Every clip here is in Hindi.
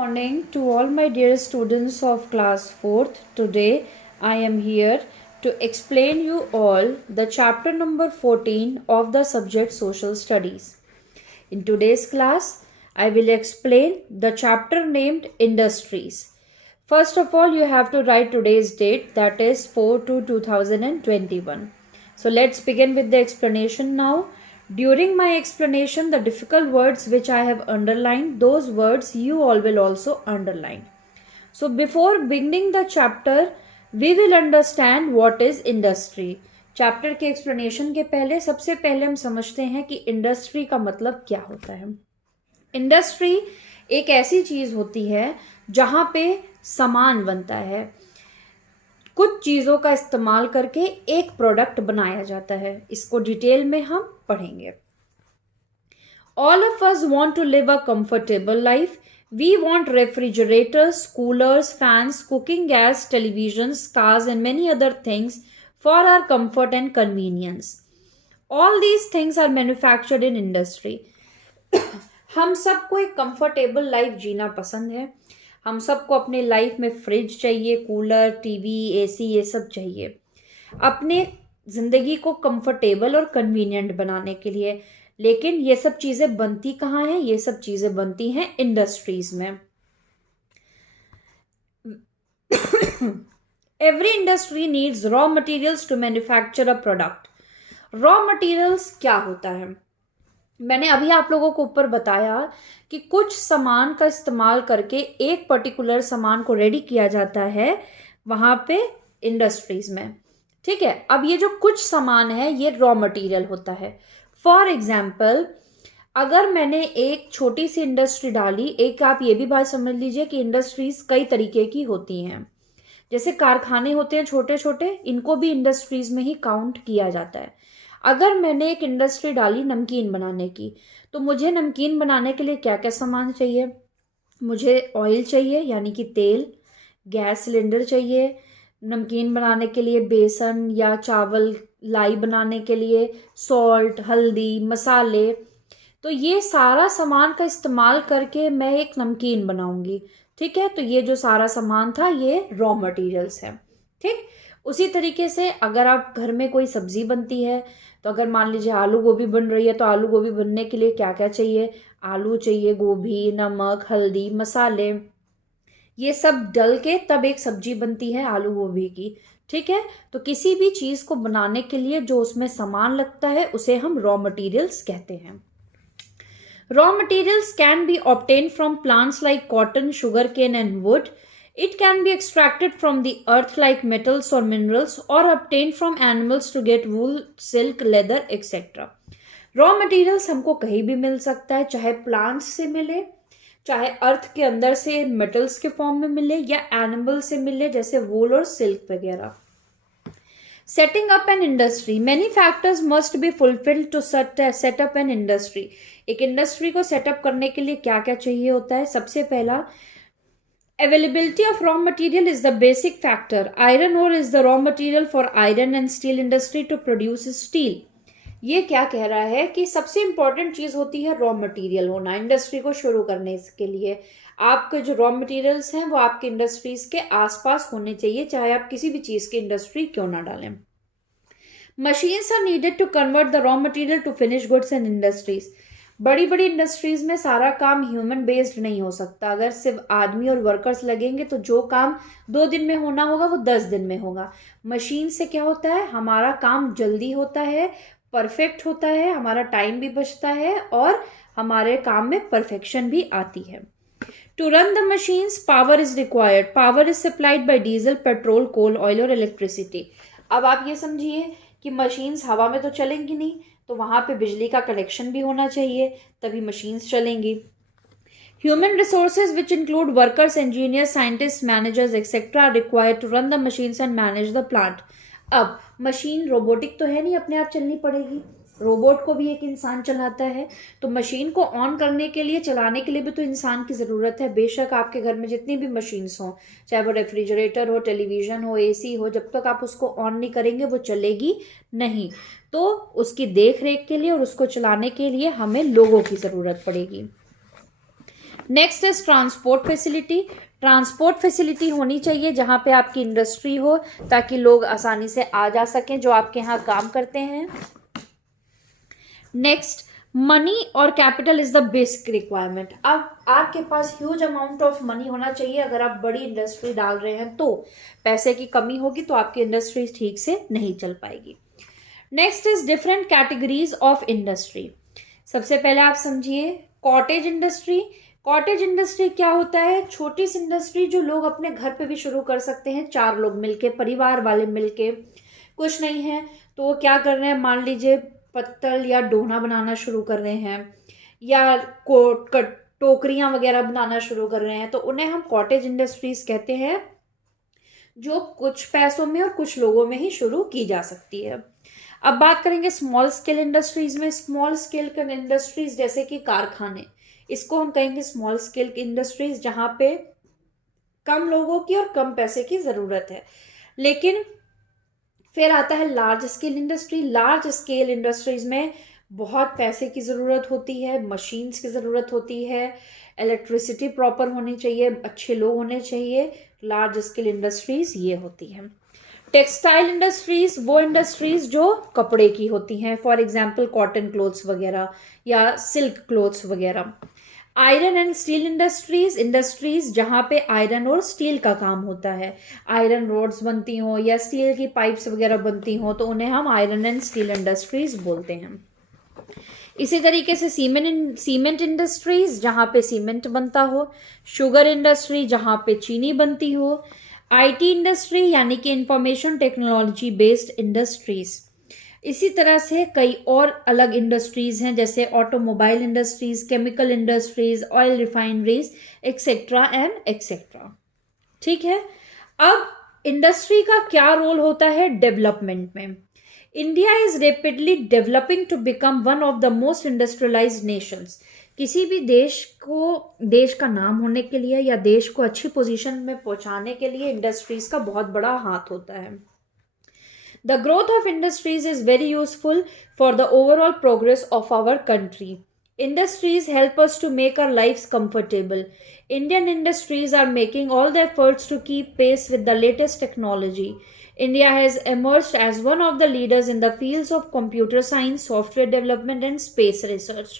morning to all my dear students of class 4th. Today I am here to explain you all the chapter number 14 of the subject Social Studies. In today's class, I will explain the chapter named Industries. First of all, you have to write today's date, that is 4/2/2021. So let's begin with the explanation now. During my explanation, the difficult words which I have underlined, those words you all will also underline. So before beginning the chapter, we will understand what is industry. Chapter के एक्सप्लेनेशन के पहले सबसे पहले हम समझते हैं कि इंडस्ट्री का मतलब क्या होता है। इंडस्ट्री एक ऐसी चीज होती है जहां पे सामान बनता है, कुछ चीजों का इस्तेमाल करके एक प्रोडक्ट बनाया जाता है। इसको डिटेल में हम पढ़ेंगे। All of us want to live a comfortable life. We want refrigerators, coolers, fans, cooking gas, televisions, cars and many other things for our comfort and convenience. All these things are manufactured in industry. हम सबको एक कंफर्टेबल लाइफ जीना पसंद है। हम सबको अपने लाइफ में फ्रिज चाहिए, कूलर, टीवी, एसी, ये सब चाहिए अपने जिंदगी को कंफर्टेबल और कन्वीनियंट बनाने के लिए। लेकिन ये सब चीजें बनती कहाँ हैं? ये सब चीजें बनती हैं इंडस्ट्रीज में। Every industry needs raw materials to manufacture a product. Raw materials क्या होता है? मैंने अभी आप लोगों को ऊपर बताया कि कुछ सामान का इस्तेमाल करके एक पर्टिकुलर सामान को रेडी किया जाता है वहां पे इंडस्ट्रीज में। ठीक है, अब ये जो कुछ सामान है ये रॉ मटेरियल होता है। फॉर एग्जाम्पल, अगर मैंने एक छोटी सी इंडस्ट्री डाली, एक आप ये भी बात समझ लीजिए कि इंडस्ट्रीज कई तरीके की होती हैं। जैसे कारखाने होते हैं छोटे छोटे, इनको भी इंडस्ट्रीज में ही काउंट किया जाता है। अगर मैंने एक इंडस्ट्री डाली नमकीन बनाने की, तो मुझे नमकीन बनाने के लिए क्या क्या सामान चाहिए? मुझे ऑयल चाहिए यानी कि तेल, गैस सिलेंडर चाहिए, नमकीन बनाने के लिए बेसन या चावल, लाई बनाने के लिए सॉल्ट, हल्दी, मसाले। तो ये सारा सामान का इस्तेमाल करके मैं एक नमकीन बनाऊंगी। ठीक है, तो ये जो सारा सामान था ये रॉ मटेरियल्स है। ठीक, उसी तरीके से अगर आप घर में कोई सब्जी बनती है, तो अगर मान लीजिए आलू गोभी बन रही है, तो आलू गोभी बनने के लिए क्या क्या चाहिए? आलू चाहिए, गोभी, नमक, हल्दी, मसाले, ये सब डल के तब एक सब्जी बनती है आलू गोभी की। ठीक है, तो किसी भी चीज को बनाने के लिए जो उसमें सामान लगता है उसे हम रॉ मटेरियल्स कहते हैं। Raw materials can be obtained from plants like cotton, sugar cane and wood. It can be extracted from the earth like metals or minerals or obtained from animals to get wool, silk, leather, etc. Raw materials हमको कहीं भी मिल सकता है, चाहे प्लांट्स से मिले, चाहे अर्थ के अंदर से मेटल्स के फॉर्म में मिले, या एनिमल से मिले जैसे वूल और सिल्क वगैरह। Setting up an industry, many factors must be fulfilled to set up an industry. एक इंडस्ट्री को सेटअप करने के लिए क्या क्या चाहिए होता है? सबसे पहला, availability of raw material is the basic factor. Iron ore is the raw material for iron and steel industry to produce steel. ये क्या कह रहा है कि सबसे इंपॉर्टेंट चीज होती है रॉ मटेरियल होना इंडस्ट्री को शुरू करने के लिए। आपके जो रॉ मटेरियल्स हैं वो आपके इंडस्ट्रीज के आसपास होने चाहिए, चाहे आप किसी भी चीज की इंडस्ट्री क्यों ना डालें। Machines are needed to convert the raw material to finish goods in industries. बड़ी बड़ी इंडस्ट्रीज में सारा काम ह्यूमन बेस्ड नहीं हो सकता। अगर सिर्फ आदमी और वर्कर्स लगेंगे तो जो काम 2 दिन में होना होगा वो 10 दिन में होगा। मशीन से क्या होता है? हमारा काम जल्दी होता है, परफेक्ट होता है, हमारा टाइम भी बचता है और हमारे काम में परफेक्शन भी आती है। To run the machines power is required. Power is supplied by diesel, petrol, coal, oil और इलेक्ट्रिसिटी. अब आप ये समझिए कि मशीन्स हवा में तो चलेंगी नहीं, तो वहां पे बिजली का कनेक्शन भी होना चाहिए, तभी मशीन्स चलेंगी। Human resources which include workers, engineers, scientist, managers etcetera are required to run the machines and manage the plant. अब मशीन रोबोटिक तो है नहीं, अपने आप चलनी पड़ेगी। रोबोट को भी एक इंसान चलाता है, तो मशीन को ऑन करने के लिए, चलाने के लिए भी तो इंसान की ज़रूरत है। बेशक आपके घर में जितनी भी मशीन्स हों, चाहे वो रेफ्रिजरेटर हो, टेलीविज़न हो, एसी हो, जब तक आप उसको ऑन नहीं करेंगे वो चलेगी नहीं। तो उसकी देख रेख के लिए और उसको चलाने के लिए हमें लोगों की ज़रूरत पड़ेगी। Next is transport facility. Transport facility होनी चाहिए जहां पे आपकी इंडस्ट्री हो, ताकि लोग आसानी से आ जा सकें जो आपके यहाँ काम करते हैं। नेक्स्ट, मनी और capital is the basic requirement. अब आपके पास ह्यूज अमाउंट ऑफ मनी होना चाहिए। अगर आप बड़ी इंडस्ट्री डाल रहे हैं तो पैसे की कमी होगी तो आपकी इंडस्ट्री ठीक से नहीं चल पाएगी। Next is different categories of industry. सबसे पहले आप समझिए कॉटेज इंडस्ट्री। कॉटेज इंडस्ट्री क्या होता है? छोटी सी इंडस्ट्री जो लोग अपने घर पे भी शुरू कर सकते हैं, 4 लोग मिलके, परिवार वाले मिलके। कुछ नहीं है तो वो क्या कर रहे हैं, मान लीजिए पत्तल या डोना बनाना शुरू कर रहे हैं या टोकरियां वगैरह बनाना शुरू कर रहे हैं, तो उन्हें हम कॉटेज इंडस्ट्रीज कहते हैं, जो कुछ पैसों में और कुछ लोगों में ही शुरू की जा सकती है। अब बात करेंगे स्मॉल स्केल इंडस्ट्रीज में। स्मॉल स्केल इंडस्ट्रीज जैसे कि कारखाने, इसको हम कहेंगे स्मॉल स्केल इंडस्ट्रीज, जहां पे कम लोगों की और कम पैसे की जरूरत है। लेकिन फिर आता है large scale industry. Large scale industries में बहुत पैसे की ज़रूरत होती है, मशीन्स की ज़रूरत होती है, इलेक्ट्रिसिटी प्रॉपर होनी चाहिए, अच्छे लोग होने चाहिए। लार्ज स्केल इंडस्ट्रीज ये होती हैं। टेक्सटाइल इंडस्ट्रीज वो इंडस्ट्रीज जो कपड़े की होती हैं, फॉर एग्जाम्पल कॉटन क्लोथ्स वगैरह या सिल्क क्लोथ्स वगैरह। Iron and steel industries, industries जहां पे आयरन और स्टील का काम होता है, आयरन रोड्स बनती हो या स्टील की पाइप्स वगैरह बनती हो, तो उन्हें हम आयरन एंड स्टील इंडस्ट्रीज बोलते हैं। इसी तरीके से सीमेंट इंडस्ट्रीज जहां पे सीमेंट बनता हो, शुगर इंडस्ट्री जहां पे चीनी बनती हो, आईटी इंडस्ट्री यानी कि इंफॉर्मेशन टेक्नोलॉजी बेस्ड इंडस्ट्रीज। इसी तरह से कई और अलग इंडस्ट्रीज हैं, जैसे automobile industries, chemical industries, oil refineries, etcetera and etcetera. ठीक है, अब इंडस्ट्री का क्या रोल होता है डेवलपमेंट में? India is rapidly developing to become one of the most industrialised nations. किसी भी देश को, देश का नाम होने के लिए या देश को अच्छी पोजीशन में पहुंचाने के लिए इंडस्ट्रीज का बहुत बड़ा हाथ होता है। The growth of industries is very useful for the overall progress of our country. Industries help us to make our lives comfortable. Indian industries are making all the efforts to keep pace with the latest technology. India has emerged as one of the leaders in the fields of computer science, software development, and space research.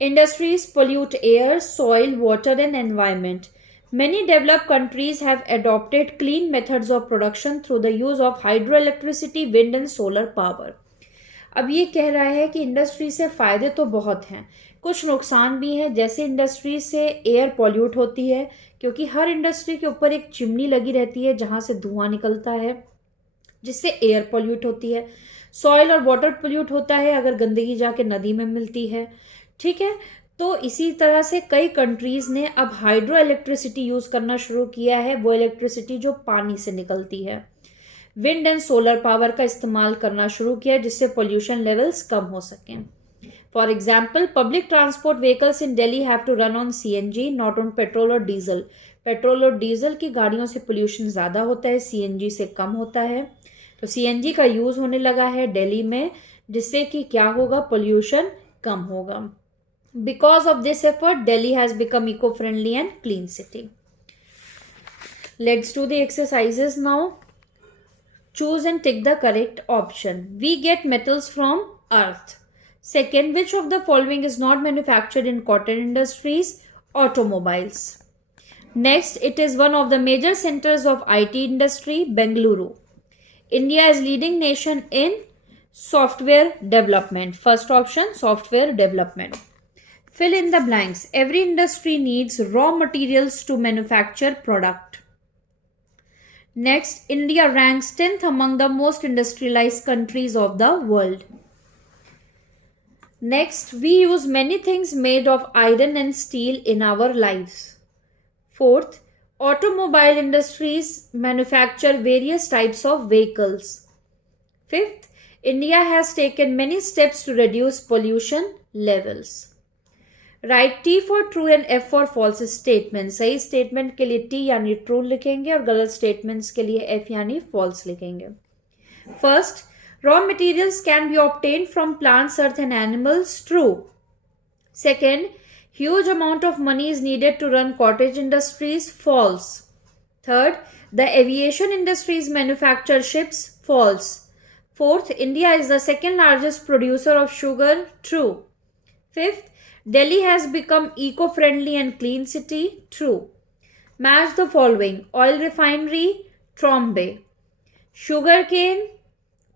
Industries pollute air, soil, water, and environment. Many developed countries have adopted clean methods of production through the use of hydroelectricity, wind and solar power. अब ये कह रहा है कि इंडस्ट्री से फायदे तो बहुत हैं, कुछ नुकसान भी हैं। जैसे इंडस्ट्री से एयर पॉल्यूट होती है, क्योंकि हर इंडस्ट्री के ऊपर एक चिमनी लगी रहती है जहां से धुआं निकलता है, जिससे एयर पॉल्यूट होती है। सॉइल और वाटर पॉल्यूट होता है अगर गंदगी जाके नदी में मिलती है। ठीक है, तो इसी तरह से कई कंट्रीज ने अब हाइड्रो इलेक्ट्रिसिटी यूज करना शुरू किया है, वो इलेक्ट्रिसिटी जो पानी से निकलती है। विंड एंड सोलर पावर का इस्तेमाल करना शुरू किया है, जिससे पोल्यूशन लेवल्स कम हो सकें। For example, public transport vehicles in Delhi have to run on CNG, not on petrol और डीजल। पेट्रोल और डीजल की गाड़ियों से पोल्यूशन ज्यादा होता है, सीएनजी से कम होता है। तो सीएनजी का यूज होने लगा है दिल्ली में, जिससे कि क्या होगा, पोल्यूशन कम होगा। Because of this effort, Delhi has become eco-friendly and clean city. Let's do the exercises now. Choose and tick the correct option. We get metals from earth. Second, which of the following is not manufactured in cotton industries? Automobiles. Next, it is one of the major centers of IT industry, Bengaluru. India is leading nation in software development. First option, software development. Fill in the blanks. Every industry needs raw materials to manufacture product. Next, India ranks 10th among the most industrialized countries of the world. Next, we use many things made of iron and steel in our lives. Fourth, automobile industries manufacture various types of vehicles. Fifth, India has taken many steps to reduce pollution levels. Right T for true and F for false statement. सही स्टेटमेंट के लिए टी यानी ट्रू लिखेंगे और गलत स्टेटमेंट्स के लिए एफ यानी फॉल्स लिखेंगे। First, raw materials can be obtained from plants, earth and animals. True. Second, Huge amount of money is needed to run cottage industries. False. Third, the aviation industries manufacture ships. False. Fourth, India is the second largest producer of sugar. True. Fifth, Delhi has become eco-friendly and clean city. True. Match the following. Oil refinery, Trombay. Sugarcane,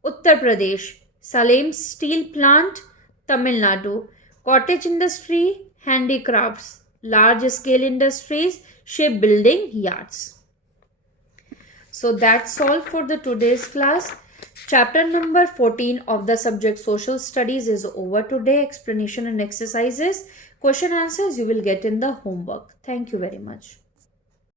Uttar Pradesh. Salem steel plant, Tamil Nadu. Cottage industry, handicrafts. Large scale industries, shipbuilding yards. So that's all for the today's class. Chapter number 14 of the subject social studies is over today. Explanation and exercises, question answers you will get in the homework. Thank you very much.